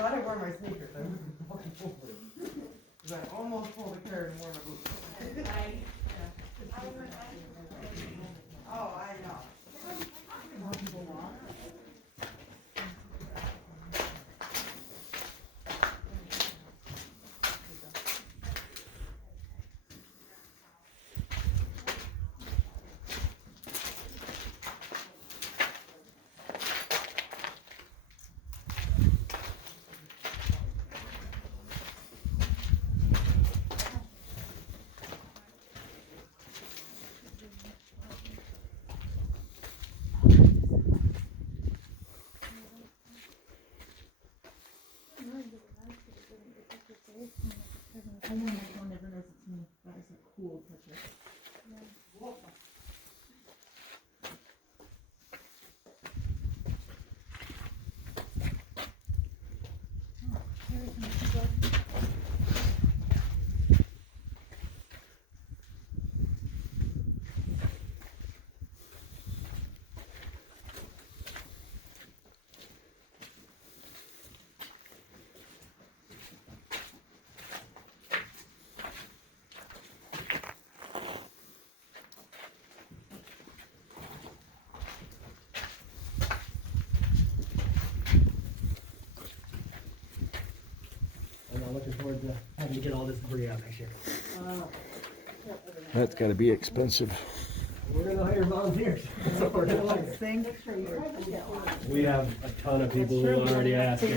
thought I wore my sneakers. I was walking over. Because I almost pulled the curtain and wore my boots. Oh, I know. I know my phone never knows it's me. That is a cool picture. I'm looking forward to having to get all this debris out next year. That's got to be expensive. We're going to hire volunteers. That's what we're going to hire. We have a ton of people who are already asking.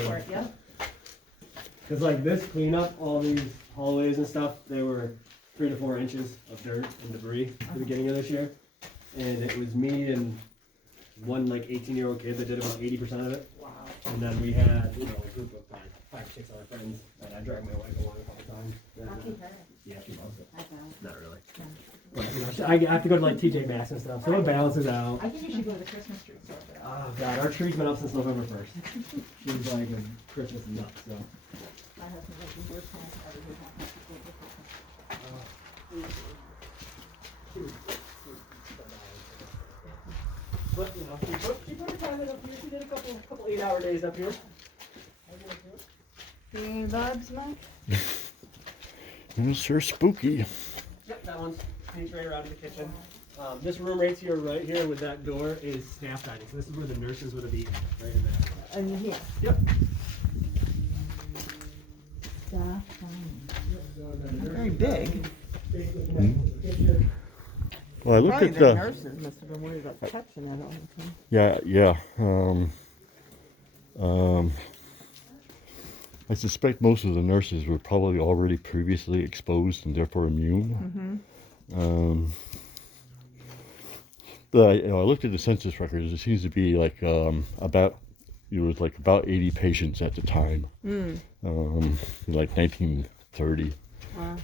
Because like this cleanup, all these hallways and stuff, they were 3 to 4 inches of dirt and debris at the beginning of this year. And it was me and one like 18-year-old kid that did about 80% of it. Wow. And then we had, you know, a group of 5 or 6 other friends, and I dragged my wife along a couple times. Yeah, she loves it. Not really. Yeah. But, you know, I have to go to like TJ Maxx and stuff, so it balances out. I think you should go to the Christmas tree store for that. Oh God, our tree's been up since November 1st. She's like a Christmas nut, so. My husband was the worst one ever. He wanted to go to Christmas. But you know, she put her time in up here. She did a couple 8-hour days up here. Any vibes, Mike? It's sure spooky. Yep, that one's sneaks right around to the kitchen. This room right here with that door is staff dining. So this is where the nurses would have eaten, right in there. And here. Yep. Staff dining. Very big. Well, I looked Probably at the the. nurses must have been worried about touching it all the time. Yeah. I suspect most of the nurses were probably already previously exposed and therefore immune. But I looked at the census records. It seems to be like about 80 patients at the time, in like 1930. Wow.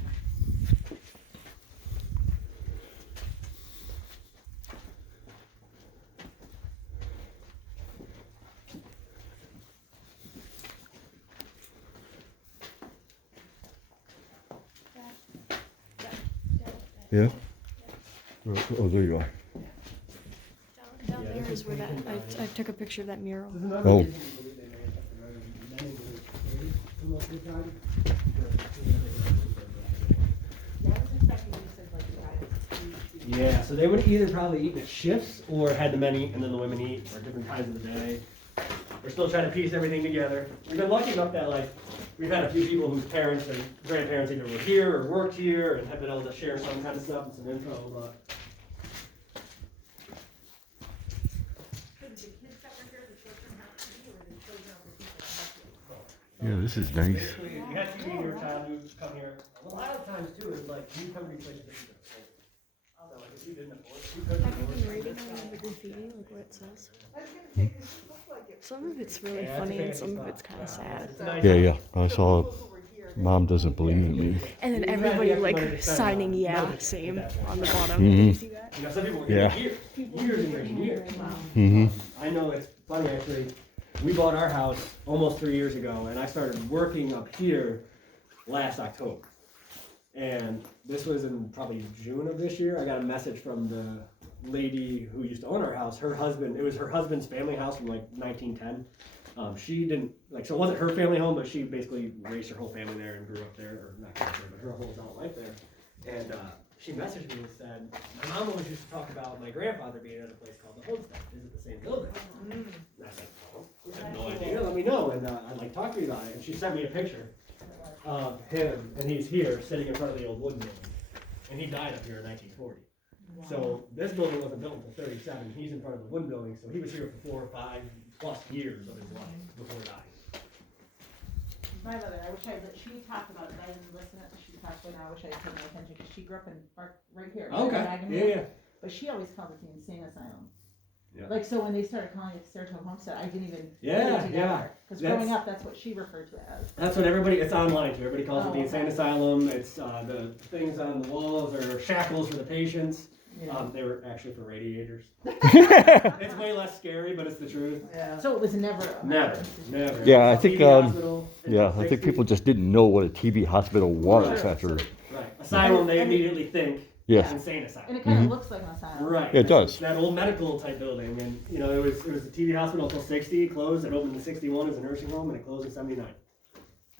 Yeah. Oh, there you are. Down there is where that, I took a picture of that mural. Oh. Yeah, so they would either probably eat in shifts or had the men eat and then the women eat, or different times of the day. We're still trying to piece everything together. We've been lucky enough that like we've had a few people whose parents and grandparents either were here or worked here and have been able to share some kind of stuff and some info, but Yeah, this is nice. basically, you had to be your child who come here. A lot of times too is like you come to these places that you don't afford. So like if you didn't afford, you couldn't Have you afford. been reading on the graffiti, like what it says? Some of it's really Yeah, that's a funny and fancy some of spot. it's kind of sad. It's nice. Yeah. I saw. Mom doesn't believe in me. And then everybody like signing yeah, same on the bottom. Mhm. Did you see that? You know, some people were Yeah. here years and years and years. Mm-hmm. I know it's funny actually. We bought our house almost 3 years ago, and I started working up here last October. And this was in probably June of this year. I got a message from the lady who used to own our house. Her husband, it was her husband's family house from like 1910. She didn't, like, so it wasn't her family home, but she basically raised her whole family there and grew up there, or not grew up there, but her whole adult life there. And she messaged me and said, my mom always used to talk about my grandfather being at a place called the Homestead. Is it the same building? And I said, oh, I have no idea, let me know. And I'd like talk to you about it. And she sent me a picture of him, and he's here sitting in front of the old wooden building. And he died up here in 1940. Wow. So this building wasn't built until 37. He's in front of the wooden building, so he was here for 4 or 5 plus years of his life before dying. My mother, I wish she talked about it, but I didn't listen to it. She talked about it, I wish I had paid more attention, because she grew up in right here. Okay, yeah. But she always called it the insane asylum. Yeah. Like, so when they started calling it Saratoga Homestead, I didn't even put Yeah, it together. Because That's- growing up, that's what she referred to it as. That's what it's online too. Everybody calls it the Oh, insane okay. asylum. It's the things on the walls are shackles for the patients. Yeah. They were actually for radiators. It's way less scary, but it's the truth. Yeah. So it was never. Never. Yeah, I think, TB hospital in Yeah, the I think 60s. people just didn't know what a TB hospital was Right. after. Right. Asylum, they immediately think Yes. insane asylum. And it kind of looks like an asylum. Right. Yeah, it does. It's that old medical type building, and you know it was a TB hospital until 60. It closed. It opened in 61 as a nursing home, and it closed in 79.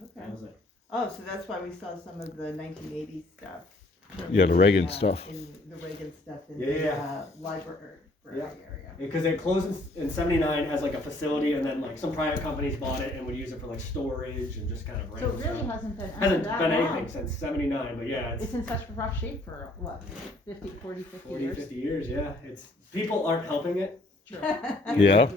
Okay. That was it. Oh, so that's why we saw some of the 1980s stuff. Yeah, the Reagan stuff. In the Reagan stuff in Yeah. the library area. Because it closed in 79 as like a facility, and then like some private companies bought it and would use it for like storage and just kind of So random it really stuff. hasn't been Hasn't that been long. anything since 79, but yeah, It's in such rough shape for what, 50 40, years? 50 years, yeah. It's people aren't helping it. True. Yeah.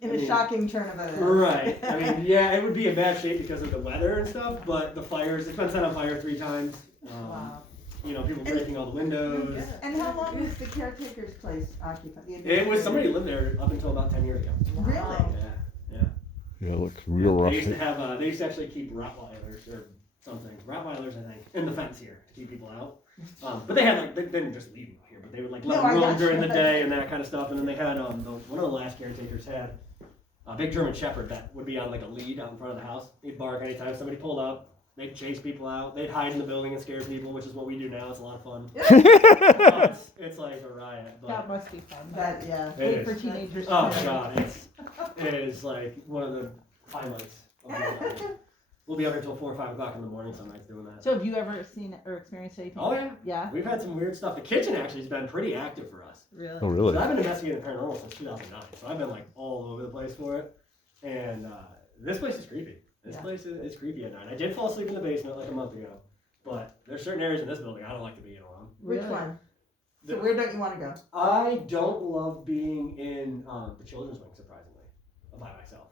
In I a mean, shocking turn of events. Right. I mean, yeah, it would be in bad shape because of the weather and stuff, but the fires, it's been set on fire 3 times. Wow. You know, people breaking all the windows. And how long was the caretaker's place occupied? It was, somebody lived there up until about 10 years ago. Really? Yeah. Yeah, it looks real rough. They used to have, they used to actually keep Rottweilers or something. Rottweilers, I think, in the fence here to keep people out. But they had like, they didn't just leave them here, but they would like let No, them I roam got during you. the day and that kind of stuff. And then they had, one of the last caretakers had a big German Shepherd that would be on like a lead out in front of the house. He'd bark anytime somebody pulled up. They'd chase people out. They'd hide in the building and scare people, which is what we do now. It's a lot of fun. It's like a riot. But That must be fun. But yeah. it Wait for is. teenagers. Oh to god, it is like one of the highlights of my life. We'll be up until 4 or 5 o'clock in the morning some nights doing that. So have you ever seen or experienced anything? Oh yeah. Yeah? We've had some weird stuff. The kitchen actually has been pretty active for us. Really? Oh, really? So I've been investigating the paranormal since 2009. So I've been like all over the place for it. And this place is creepy. This place is creepy at night. I did fall asleep in the basement like a month ago. But there's certain areas in this building I don't like to be in alone. Which Really? one? So where don't you want to go? I don't love being in the children's wing, surprisingly, by myself.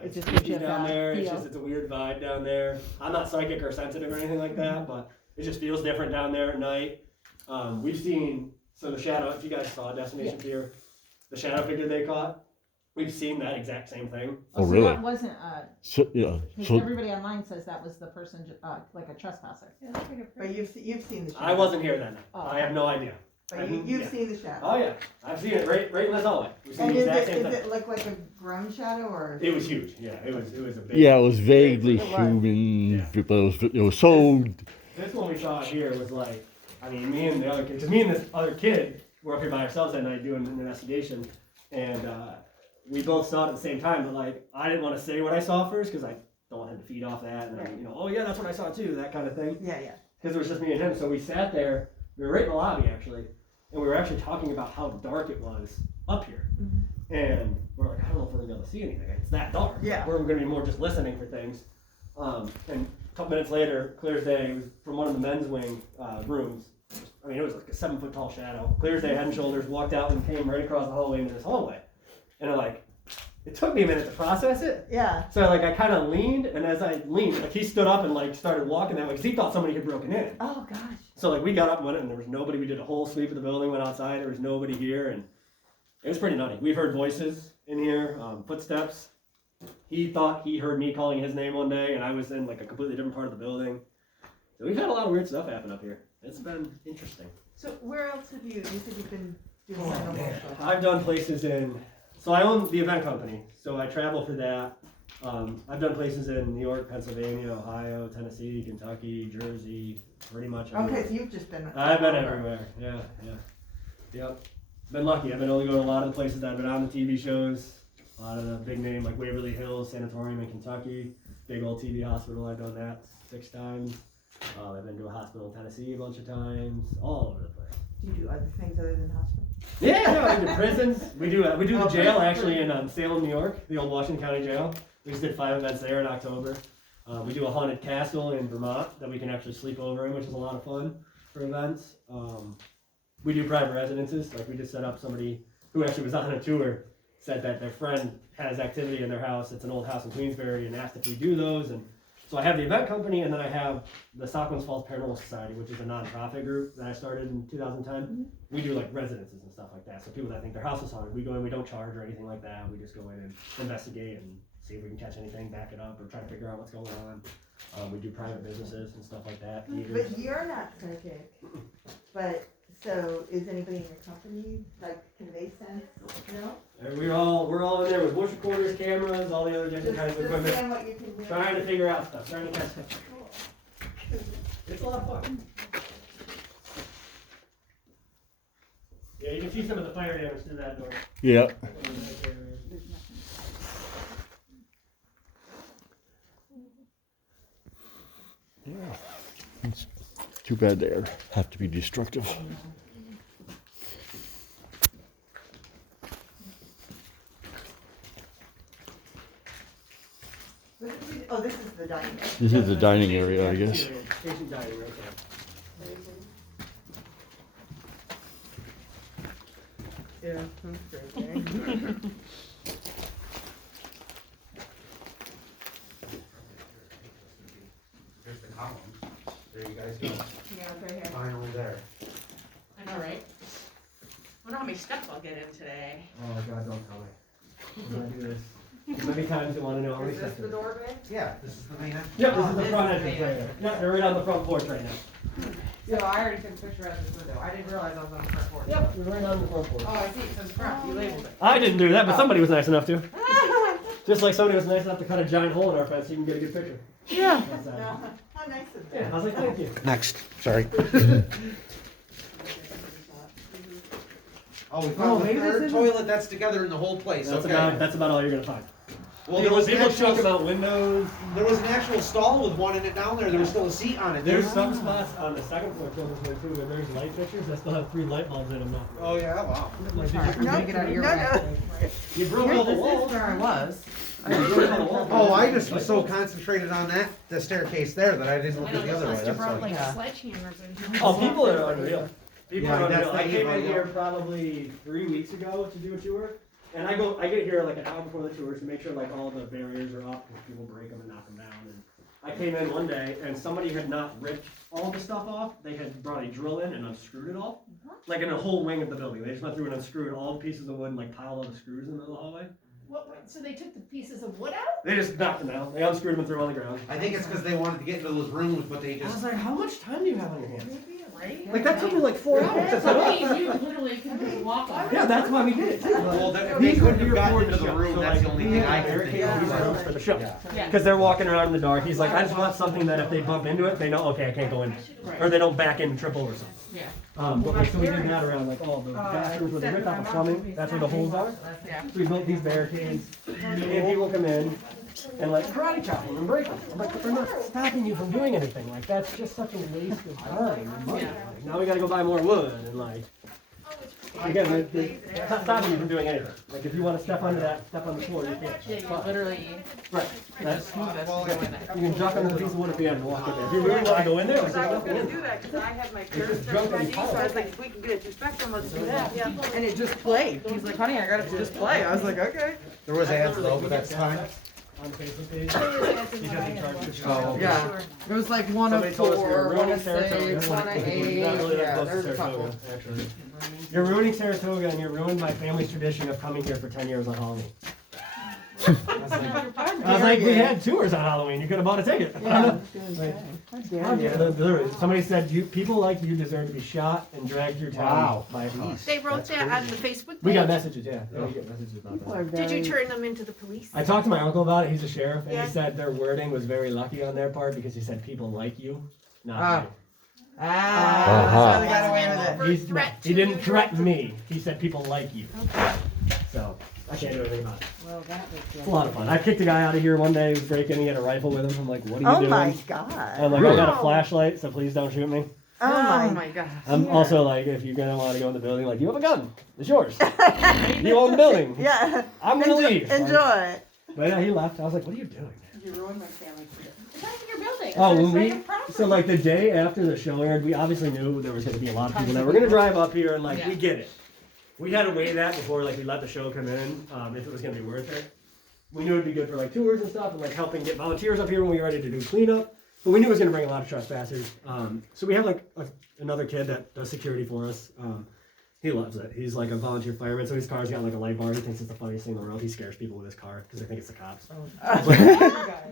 It It's just gives you creepy a down bad there. feel. It's a weird vibe down there. I'm not psychic or sensitive or anything like that, but it just feels different down there at night. We've seen, so the shadow, if you guys saw Destination Fear, the shadow figure they caught, we've seen that exact same thing. Oh, so really? that wasn't, So, yeah. because So, everybody online says that was the person, like a trespasser. But you've seen the shadow. I wasn't here then. Oh. I have no idea. But you've seen the shadow. Oh yeah, I've seen it right in this hallway. We've seen And the is exact same it thing. look like a grown shadow or? It was huge. Yeah, it was a big. yeah, it was vaguely It was. human, Yeah. but it was so. This one we saw here was like, I mean, me and the other kid, because me and this other kid were up here by ourselves that night doing an investigation, and we both saw it at the same time. But like, I didn't want to say what I saw first because I don't want him to feed off that, and then, oh yeah, that's what I saw too, that kind of thing. Yeah. Because it was just me and him, so we sat there. We were right in the lobby actually, and we were actually talking about how dark it was up here. And we're like, I don't know if we're gonna be able to see anything. It's that dark. Yeah. We're gonna be more just listening for things. And a couple minutes later, clear as day, it was from one of the men's wing rooms. I mean, it was like a 7-foot tall shadow. Clear as day, head and shoulders, walked out and came right across the hallway into this hallway. And it took me a minute to process it. Yeah. So I kind of leaned, and as I leaned, he stood up and started walking that way because he thought somebody had broken in. Oh gosh. So we got up and went, and there was nobody. We did a whole sweep of the building, went outside. There was nobody here, and it was pretty nutty. We've heard voices in here, footsteps. He thought he heard me calling his name one day, and I was in like a completely different part of the building. So we've had a lot of weird stuff happen up here. It's been interesting. So where else have you said you've been doing paranormal stuff? I've done places so I own the event company, so I travel for that. I've done places in New York, Pennsylvania, Ohio, Tennessee, Kentucky, Jersey, pretty much everywhere. Okay, so you've just been. I've been everywhere. Yeah. Yep. Been lucky. I've been able to go to a lot of the places that I've been on the TV shows. A lot of the big name like Waverly Hills Sanatorium in Kentucky, big old TB hospital. I've done that 6 times. I've been to a hospital in Tennessee a bunch of times, all over the place. Do you do other things other than hospital? Yeah, we do prisons. We do the jail actually in Salem, New York, the old Washington County Jail. We just did 5 events there in October. We do a haunted castle in Vermont that we can actually sleep over in, which is a lot of fun for events. We do private residences. Like we just set up somebody who actually was on a tour, said that their friend has activity in their house. It's an old house in Queensbury, and asked if we do those. And so I have the event company, and then I have the Stockman's Falls Paranormal Society, which is a nonprofit group that I started in 2010. We do like residences and stuff like that. So people that think their house is haunted, we go in, we don't charge or anything like that. We just go in and investigate and see if we can catch anything, back it up, or try to figure out what's going on. We do private businesses and stuff like that. Theaters. But you're not psychic. But so is anybody in your company, like, can they sense? No? And we're all in there with bush recorders, cameras, all the other different kinds of Just equipment, saying what you can do. trying to figure out stuff, trying to catch stuff. It's a lot of fun. Yeah, you can see some of the fire damage through that door. Yeah. Yeah. It's too bad they have to be destructive. Oh, this is the dining room. This is the dining area, I guess. Station dining room, okay. Yeah, that's great. Here's the column. There you guys go. Yeah, it's right here. Finally there. I know, right? I wonder how many steps I'll get in today. Oh God, don't tell me. When I do this, how many times you want to know how many Is this steps the it is? doorway? Yeah, this is the main entrance. Yep, this is This the is front the entrance main right there. Yeah, they're right on the front porch right now. So I already took a picture of this window. I didn't realize I was on the front porch. Yep, we're right on the front porch. Oh, I see, it says front, you labeled it. I didn't do that, but somebody was nice enough to. Just like somebody was nice enough to cut a giant hole in our fence so you can get a good picture. Yeah. Outside. How nice of Yeah, them. I was like, thank you. Next, sorry. Oh, we Oh, found the maybe this third isn't- toilet that's together in the whole place, That's okay. about all you're gonna find. Well, there was, an people talk actual, about windows. there was an actual stall with one in it down there. There was still a seat on it. There's some spots on the second floor too where there's light fixtures that still have 3 light bulbs in them now. Oh, yeah, wow. Like, No, you broke all the walls. where I was. Oh, I just was so concentrated on that, the staircase there, that I didn't look at the other way, that's why. Yeah. sledgehammers in Oh, people are unreal. People Yeah, are that's unreal. the I came in evil, here probably 3 weeks ago to do a tour, and I get here like an hour before the tour to make sure like all the barriers are up because people break them and knock them down. And I came in one day and somebody had not ripped all the stuff off. They had brought a drill in and unscrewed it all, like in a whole wing of the building. They just went through and unscrewed all the pieces of wood and like piled all the screws in the hallway. So they took the pieces of wood out? They just knocked them out. They unscrewed them and threw them on the ground. I think it's because they wanted to get into those rooms, but they I was just, like, how much time do you have on your hands? Maybe, right? Like that took me like 4 hours to set up. You literally can just walk on. Yeah, that's why we did it. well, they couldn't have gotten into the room, that's the only thing I can think Yeah. of. For the show. Yeah. Because they're walking around in the dark. He's like, I just want something that if they bump into it, they know, okay, I can't go in. Or they don't back in and trip over something. Yeah. But like, so we did that around like all the bathrooms where they ripped out the plumbing. That's where the holes are. Yeah. So we built these barricades. And people come in and like karate chop them and break them. I'm like, but they're not stopping you from doing anything. Like, that's just such a waste of time and money. Like, now we gotta go buy more wood and like, again, it's not stopping you from doing anything. Like, if you wanna step onto that, step on the floor, you can't. Yeah, you Fine. literally Right. That's, move this. you can jump under the piece of wood at the end and walk in there. If you really wanna go in there, there's I was nothing gonna in do there. that, cause I had my It's parents just jump ready, and so I was pile. like, if we can get a two-spectrum, let's do that. And it just played. He's like, honey, I got it to just play. I was like, okay. There was ads though, but that's fine. On the Facebook page. He doesn't charge you. Oh, Yeah. It was like one Somebody of told us we were 4, one ruining of 6, Saratoga. one of 8, Not really that yeah, close to there's a couple. Saratoga, actually. You're ruining Saratoga and you're ruining my family's tradition of coming here for 10 years on Halloween. I was like, we had tours on Halloween. You could have bought a ticket. Yeah. Literally, somebody said, people like you deserve to be shot and dragged through town Wow. by a car. They wrote that on the Facebook page? We got messages, yeah. We get messages about that. Did you turn them into the police? I talked to my uncle about it. He's a sheriff, and Yeah. he said their wording was very lucky on their part because he said people like you, not me. That's how they got away with it. Over He's, threat he to didn't you threaten directly. me. He said people like you. So I can't do anything about it. Well, that was. It's a lot of fun. I kicked a guy out of here one day. He was breaking. He had a rifle with him. I'm like, what are you Oh doing? my I'm God. like, I got a flashlight, so please don't shoot me. Oh my. gosh. I'm also like, if you're gonna want to go in the building, like, you have a gun. It's yours. You own the building. Yeah. I'm gonna leave. Enjoy. But yeah, he left. I was like, what are you doing? You ruined my family. It's not in your building. Oh, It's when we, right property. so like the day after the show aired, we obviously knew there was going to be a lot of people that were going to drive up here, and like, Yeah. we get it. We had to weigh that before like we let the show come in, if it was going to be worth it. We knew it'd be good for like tours and stuff, and like helping get volunteers up here when we were ready to do cleanup. But we knew it was going to bring a lot of trespassers. So we have like another kid that does security for us. He loves it. He's like a volunteer fireman, so his car's got like a light bar. He thinks it's the funniest thing in the world. He scares people with his car because they think it's the cops.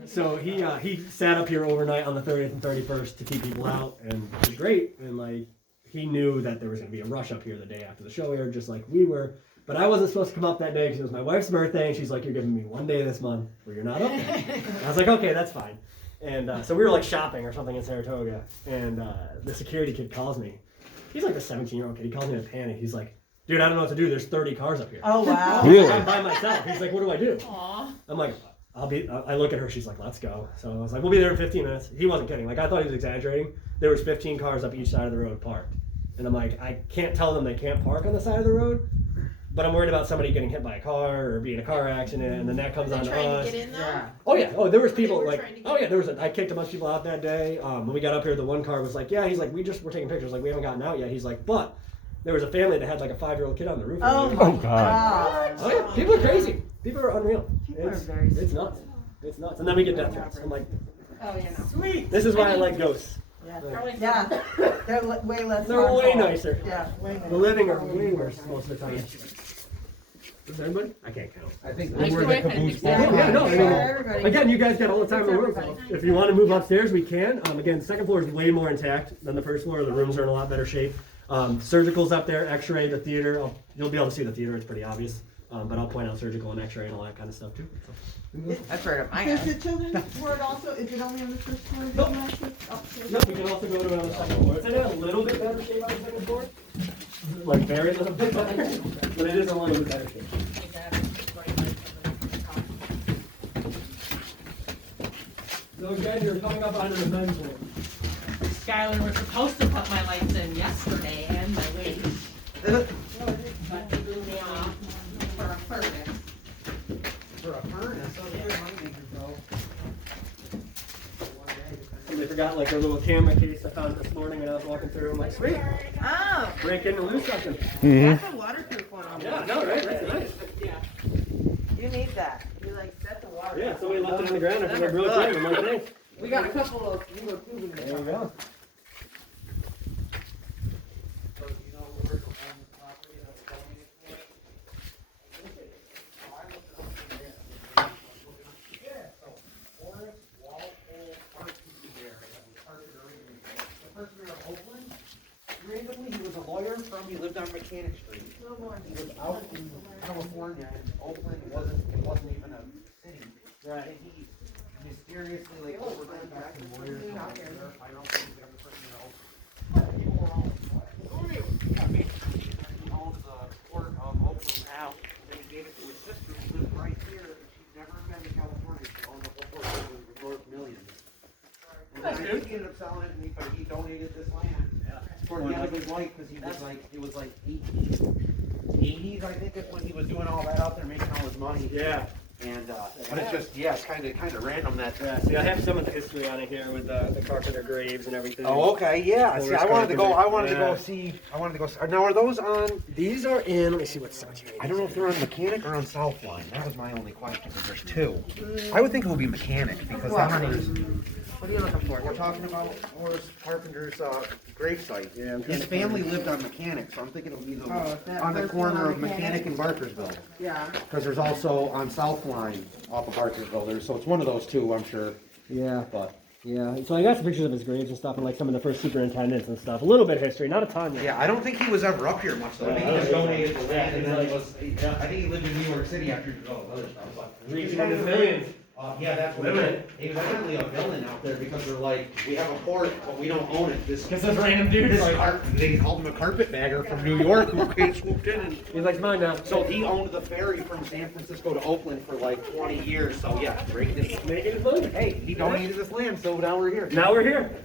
So he sat up here overnight on the 30th and 31st to keep people out, and it was great. And like he knew that there was going to be a rush up here the day after the show aired, just like we were. But I wasn't supposed to come up that day because it was my wife's birthday, and she's like, "You're giving me one day this month where you're not up there." I was like, "Okay, that's fine." And so we were like shopping or something in Saratoga, and the security kid calls me. He's like a 17-year-old kid. He calls me in a panic. He's like, "Dude, I don't know what to do. There's 30 cars up here." Oh wow. Really? I'm by myself. He's like, "What do I do?" Aw. I'm like, I look at her, she's like, "Let's go." So I was like, "We'll be there in 15 minutes. He wasn't kidding. Like, I thought he was exaggerating. There was 15 cars up each side of the road parked. And I'm like, I can't tell them they can't park on the side of the road, but I'm worried about somebody getting hit by a car or being in a car accident, and then that comes on to us. Yeah. Oh yeah. Oh, there was people were like, trying to get oh yeah, I kicked a bunch of people out that day. When we got up here, the one car was like, yeah, he's like, we're taking pictures. Like, we haven't gotten out yet. He's like, but there was a family that had like a 5-year-old kid on the roof. Oh over my there. God. Oh yeah, people are crazy. People are unreal. People are It's, very it's nuts. It's nuts. And then we get death threats. I'm like, Oh, yeah, no. Sweet. this is why I like ghosts. Yeah. Probably Yeah. They're way less. They're way harmful. nicer. Yeah. Way The nicer. living are way worse most of the time. Is there anybody? I can't count. I think Nice we're to the have caboose. had Yeah, yeah, no, I mean, Everybody. again, you guys got all the time in the world. So if you want to move upstairs, we can. Again, the second floor is way more intact than the first floor. The rooms are in a lot better shape. Surgical's up there, X-ray, the theater. You'll be able to see the theater. It's pretty obvious. But I'll point out surgical and X-ray and all that kind of stuff too. That's right up my Does alley. the children's ward also, is it only on the first floor? Nope. Upstairs? Yep, we can also go to another second floor. It's in a little bit better shape on the second floor. Like very little bit better, but it is a little bit better shape. So again, you're coming up onto the men's ward. Skylar was supposed to put my lights in yesterday and my wings. But they blew me off for a furnace. For a furnace, oh yeah, mine did go. Somebody forgot like their little camera case I found this morning when I was walking through. I'm like, sweet, Oh, break in and lose something. that's a waterproof one on Yeah, no, right? That's nice. Yeah. You need that. You like set the water. Yeah, somebody left it on the ground. I think I really good. I'm like, thanks. We got a couple of, you know, tubing. There you go. So, you know, we're on the property that was donated for it. Oh, I looked it up today. Yeah, so, Forest, Walpole, Parking area, Parking area. The person here in Oakland, randomly, he was a lawyer he lived on Mechanic Street. He was out in California, and Oakland wasn't even a city. Right. And he mysteriously, like, overnight back to lawyers and verify out things every person in Oakland. People were all like, "Who are you?" Yeah, basically, he owns the port of Oakland now, and he gave it to his sister who lived right here, and she's never been to California. She owned the whole port of Oakland for worth millions. And That's then good. he ended up selling it, but he donated this land toward the end of his life, because he was like, it was like 1880s, I think, is when he was doing all that out there, making all his money. Yeah. And, but it's just, yeah, it's kind of random that. Yeah, see, I have some of the history on it here with the Carpenter graves and everything. Oh, okay, yeah. See, I wanted to go see. Now, are those on? These are in, let me see what cemetery. I don't know if they're on Mechanic or on Southline. That was my only question, because there's two. I would think it would be Mechanic, because that one is. What are you looking for? We're talking about Horace Carpenter's gravesite. Yeah, I'm His family lived on Mechanic, so I'm thinking it'll be Oh, that on the first corner one of on Mechanic and Barkersville. Yeah. Because there's also on Southline off of Barkersville there, so it's one of those two, I'm sure. Yeah, But yeah. So I got some pictures of his graves and stuff, and like some of the first superintendents and stuff. A little bit of history, not a ton. Yet. yeah, I don't think he was ever up here much though. I think he just donated the land, and then he was. Yeah. I think he lived in New York City after other stuff. Reaching into millions. Yeah, that's what it was evidently a villain out there because they're like, we have a port, but we don't own it. This random dude. they called him a carpetbagger from New York who came swooped in and He's like, mine now. so he owned the ferry from San Francisco to Oakland for like 20 years. So yeah, great. Making his money. Hey, he donated this land, so now we're here. Now we're here.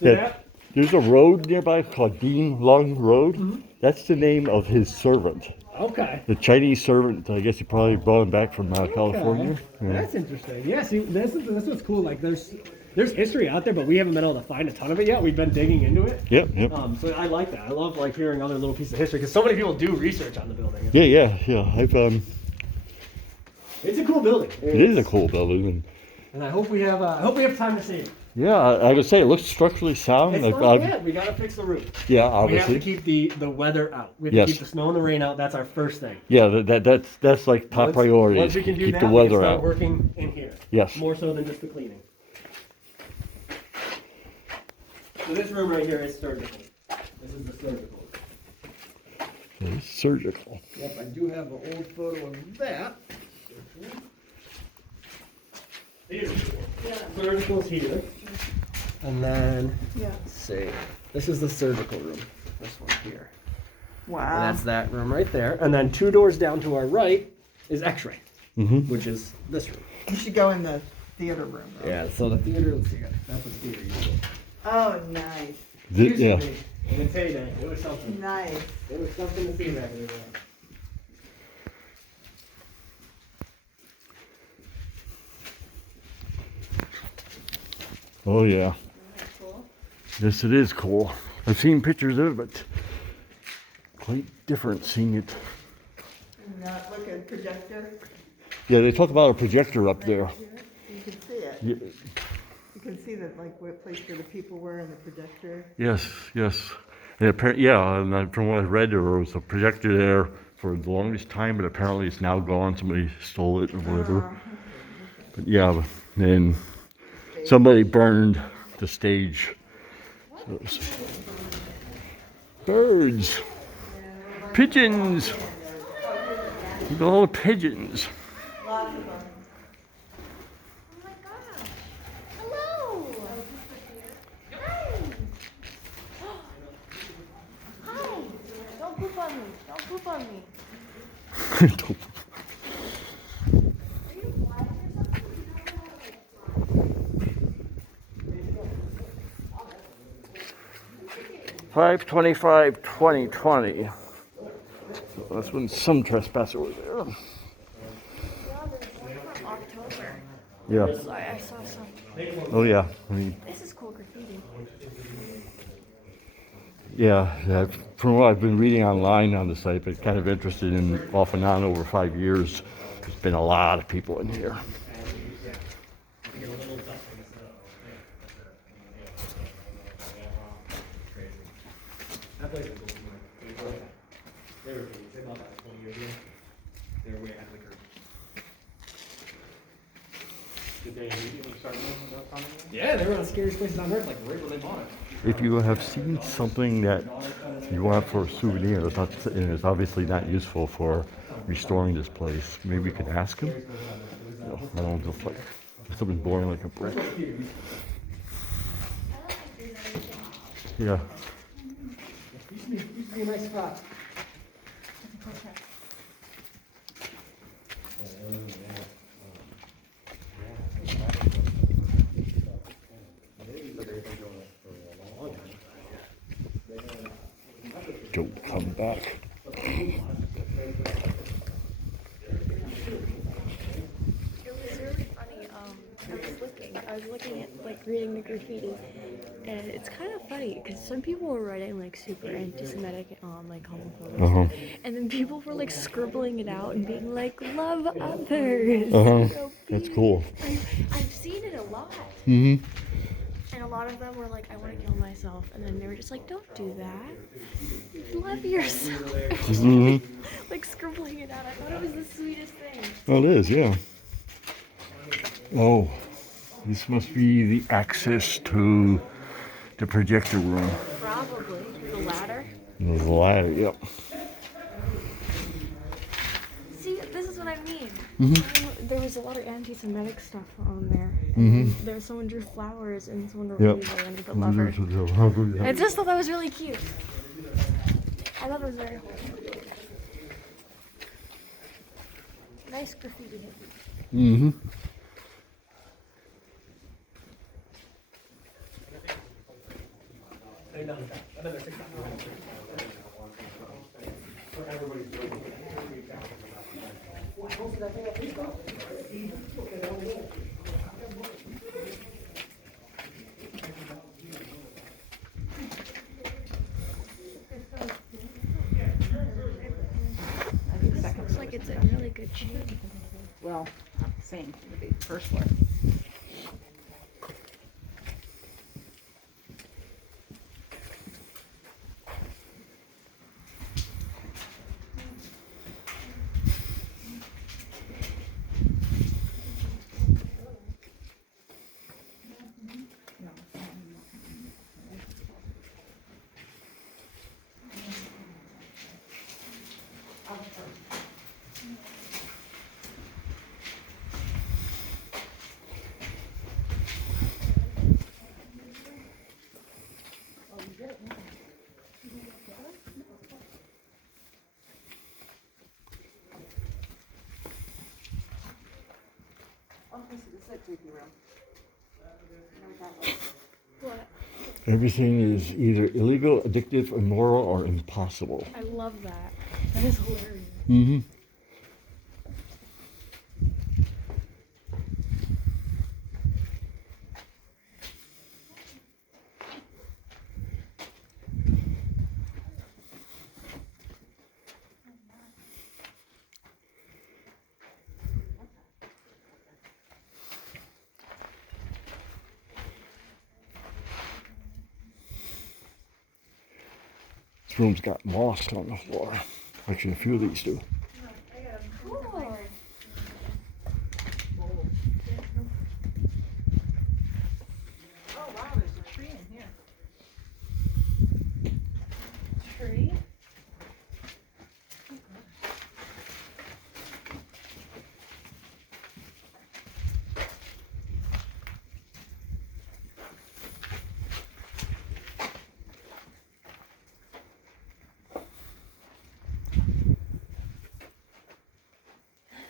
Yeah. There's a road nearby called Dean Lung Road. That's the name of his servant. Okay. The Chinese servant, I guess he probably brought him back from California. Yeah. That's interesting. Yeah, see, this what's cool. Like, there's history out there, but we haven't been able to find a ton of it yet. We've been digging into it. Yep. So I like that. I love like hearing other little pieces of history because so many people do research on the building. Yeah. It's a cool building. It is a cool building. And I hope we have time to see it. Yeah, I would say it looks structurally sound. It's Like, not bad. We gotta fix the roof. yeah, We have obviously. to keep the weather out. We have Yes. to keep the snow and the rain out. That's our first thing. Yeah, that's like top priority. Once we can do Keep that, the we weather can start out. working in here. Yes. More so than just the cleaning. So this room right here is surgical. This is the surgical. It's surgical. Yep, I do have an old photo of that. Surgical's here. And then, let's see, this is the surgical room. This one here. Wow. And that's that room right there. And then 2 doors down to our right is X-ray, which is this room. You should go in the theater room. Though. Yeah, so the theater, let's see, that's what the theater is. Oh, nice. Yeah. In its heyday, it was something. Nice. It was something to see back in the day. Oh yeah. Cool. Yes, it is cool. I've seen pictures of it, but quite different seeing it. Not like a projector. Yeah, they talk about a projector up there. You can see it. Yeah, You can see that, like, what place where the people were in the projector. yes. And and from what I read, there was a projector there for the longest time, but apparently it's now gone. Somebody stole it or whatever. But yeah, then somebody burned the stage. Birds, pigeons, look at all the pigeons. Lots of them. Oh my gosh. Hello. Hi. Hi. Don't poop on me. Don't poop on me. Are you blind or something? $5, 2020. So that's when some trespasser was there. Yeah, there's one from October. Yeah. I saw some. Oh yeah. I mean, This is cool graffiti. yeah. From what I've been reading online on the site, but kind of interested in off and on over 5 years. There's been a lot of people in here. That place is cool. They were cool. They bought that 20 years ago. They were way ahead of the curve. Did they immediately start moving about coming? Yeah, they were one of the scariest places on earth, like right when they bought it. If you have seen something that you want for a souvenir, and it's obviously not useful for restoring this place, maybe you could ask him. I don't know, just like something boring like a brick. Yeah. Used to be a nice spot. Don't come back. It was really funny. I was looking at, like, reading the graffiti, and it's kind of funny because some people were writing like super anti-Semitic, like homophobic, and then people were like scribbling it out and being like, "Love others." So That's cool. I've seen it a lot. Mm-hmm. And a lot of them were like, I want to kill myself. And then they were just like, don't do that. Love yourself. Like scribbling it out. I thought it was the sweetest thing. Oh, it is, yeah. Oh, this must be the access to the projector room. Probably. The ladder. The ladder, yep. See, this is what I mean. There was a lot of anti-Semitic stuff on there. There was someone drew flowers and someone wrote Yep. music and put lover. I just thought that was really cute. I thought it was very wholesome. Nice graffiti. Mm-hmm. Looks like it's in really good shape. Well, same, the first floor. What? Everything is either illegal, addictive, immoral, or impossible. I love that. That is hilarious. Mm-hmm. This room's got moss on the floor. Actually, a few of these do. Cool. Oh wow, there's a tree in here. Tree?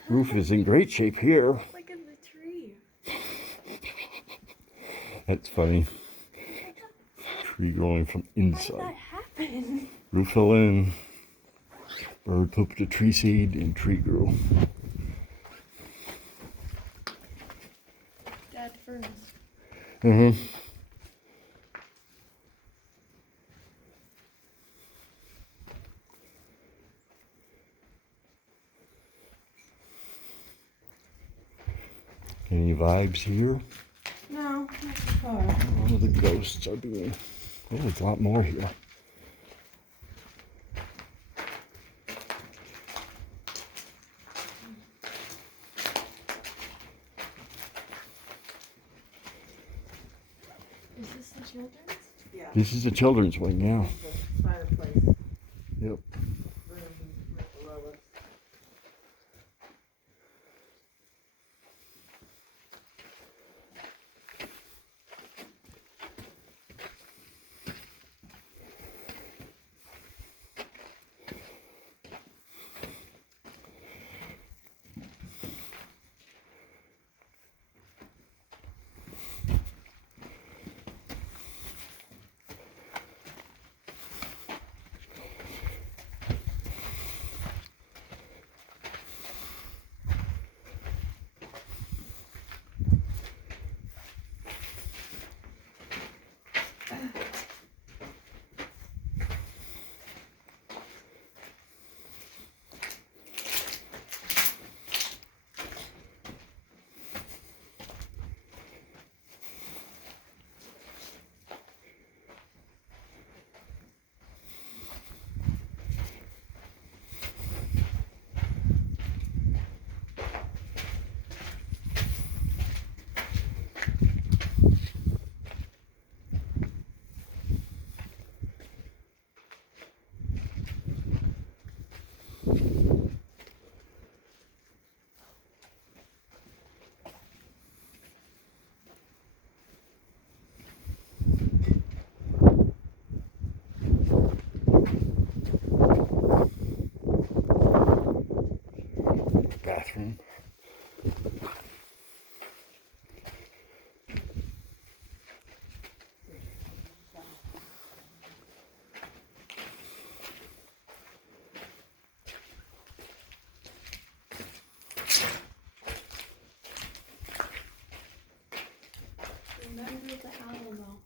Roof is in great shape here. Look at the tree. That's funny. Tree growing from How did inside. that happen? Roof fell in. Bird pooped a tree seed and tree grew. Dad ferns. Mm-hmm. Any vibes here? No, not so far. Oh, the ghosts are being. Oh, there's a lot more here. Is this the children's? Yeah, This is the children's wing, yeah. the fireplace Yep. room right below us. bathroom. Remember the Alamo.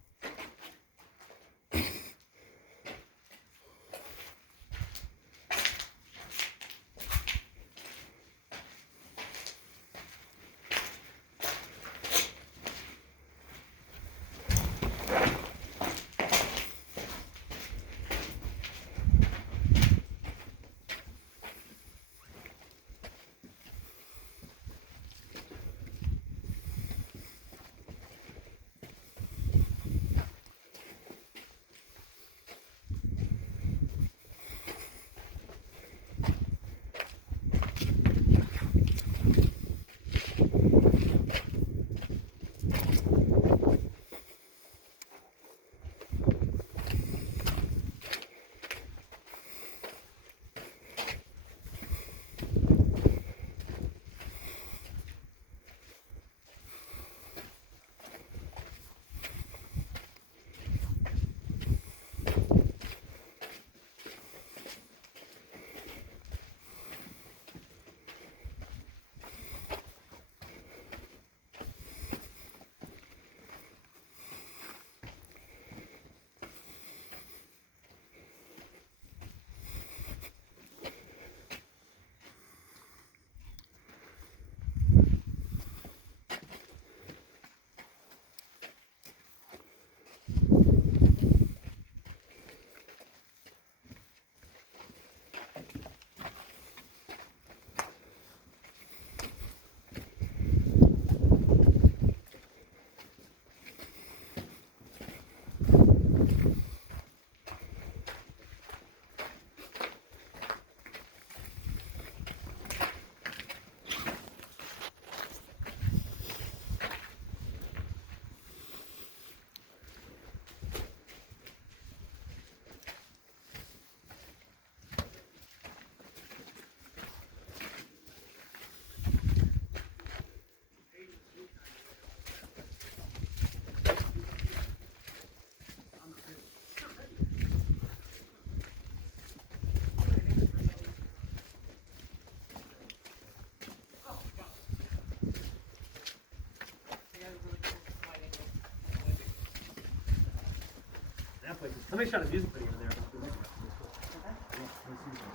Somebody shot a music video there.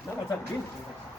No, it's not the music.